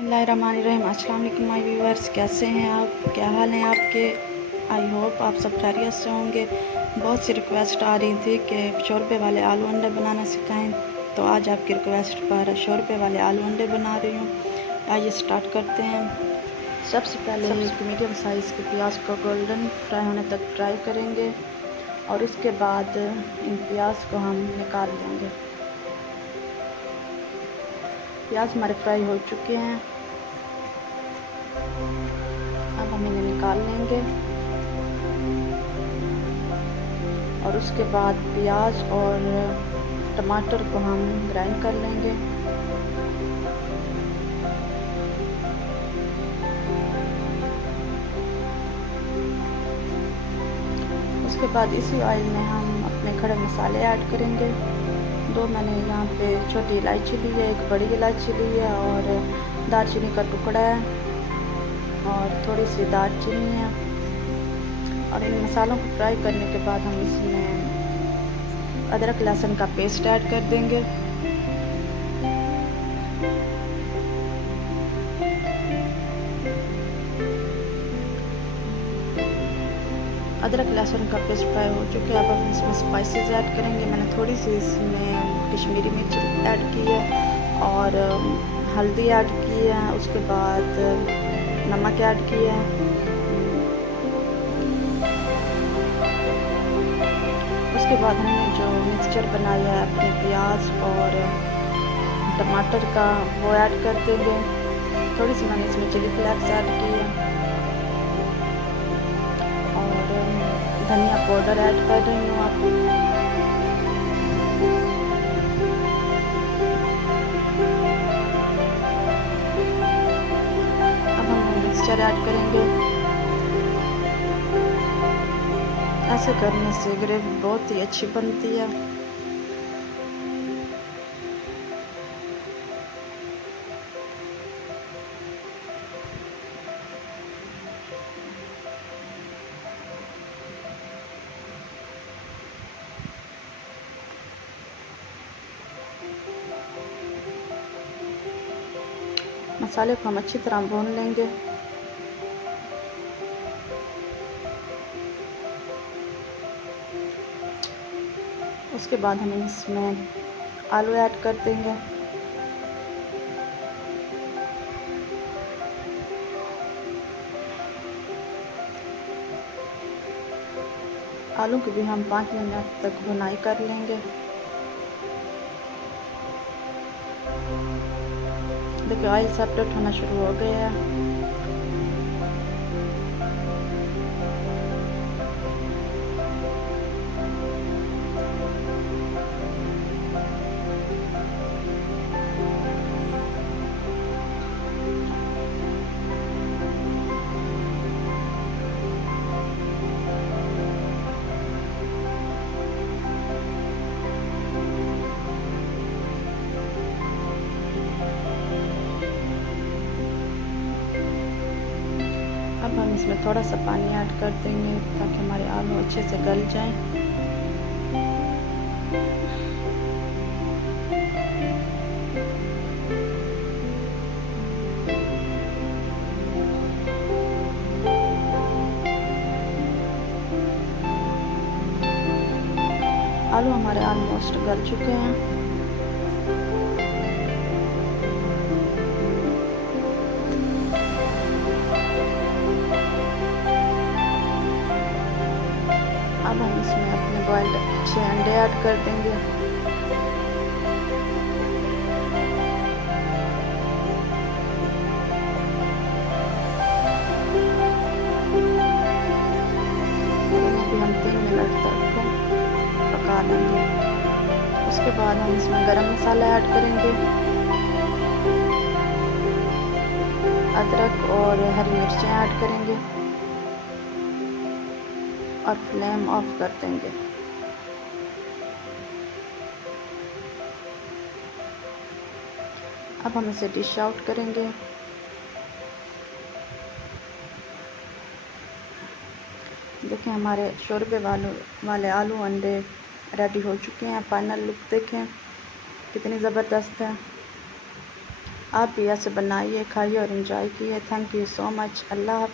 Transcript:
बिस्मिल्लाहिर्रहमानिर्रहीम। अस्सलाम वालेकुम माय व्यूअर्स, कैसे हैं आप? क्या हाल हैं आपके? आई होप आप सब खैरियत से होंगे। बहुत सी रिक्वेस्ट आ रही थी कि शोरबे वाले आलू अंडे बनाना सिखाएं, तो आज आपकी रिक्वेस्ट पर शोरबे वाले आलू अंडे बना रही हूँ। आइए स्टार्ट करते हैं। सबसे पहले एक मीडियम साइज़ के प्याज को गोल्डन फ्राई होने तक फ्राई करेंगे और उसके बाद इन प्याज को हम निकाल लेंगे। प्याज हमारे फ्राई हो चुके हैं, अब हम इन्हें निकाल लेंगे और उसके बाद प्याज और टमाटर को हम ग्राइंड कर लेंगे। उसके बाद इसी ऑयल में हम अपने खड़े मसाले ऐड करेंगे। दो मैंने यहाँ पे छोटी इलायची ली है, एक बड़ी इलायची ली है और दालचीनी का टुकड़ा है और थोड़ी सी दालचीनी है। और इन मसालों को फ्राई करने के बाद हम इसमें अदरक लहसुन का पेस्ट ऐड कर देंगे। अदरक लहसुन का पेस्ट फ्राई हो चुका है, अब हम इसमें स्पाइसेस ऐड करेंगे। मैंने थोड़ी सी इसमें कश्मीरी मिर्च ऐड की है और हल्दी ऐड की है, उसके बाद नमक ऐड किया है। उसके बाद हमने जो मिक्सचर बनाया है अपने प्याज और टमाटर का, वो ऐड कर देंगे। थोड़ी सी मैंने इसमें चिली फ्लेक्स ऐड की है और धनिया पाउडर ऐड कर रही हूँ। अब हम मिक्सचर ऐड करेंगे। ऐसे करने से ग्रेवी बहुत ही अच्छी बनती है। मसाले को हम अच्छी तरह भून लेंगे। उसके बाद हम इसमें आलू ऐड कर देंगे। आलू की भी हम 5 मिनट तक भुनाई कर लेंगे। देखिए ऑयल सेपरेट होना शुरू हो गया है। अब हम इसमें थोड़ा सा पानी ऐड कर देंगे ताकि हमारे आलू अच्छे से गल जाएं। आलू हमारे ऑलमोस्ट गल चुके हैं। अब हम इसमें अपने बॉइल्ड 6 अंडे ऐड कर देंगे। भी हम 3 मिनट तक पका लेंगे। उसके बाद हम इसमें गरम मसाला ऐड करेंगे, अदरक और हरी मिर्चें ऐड करेंगे और फ्लेम ऑफ कर देंगे। अब हम इसे डिश आउट करेंगे। देखें हमारे शोरबे वाले आलू अंडे रेडी हो चुके हैं। फाइनल लुक देखें कितनी ज़बरदस्त है। आप भी ऐसे बनाइए, खाइए और इन्जॉय कीजिए। Thank you so much. अल्लाह हाफ़िज़।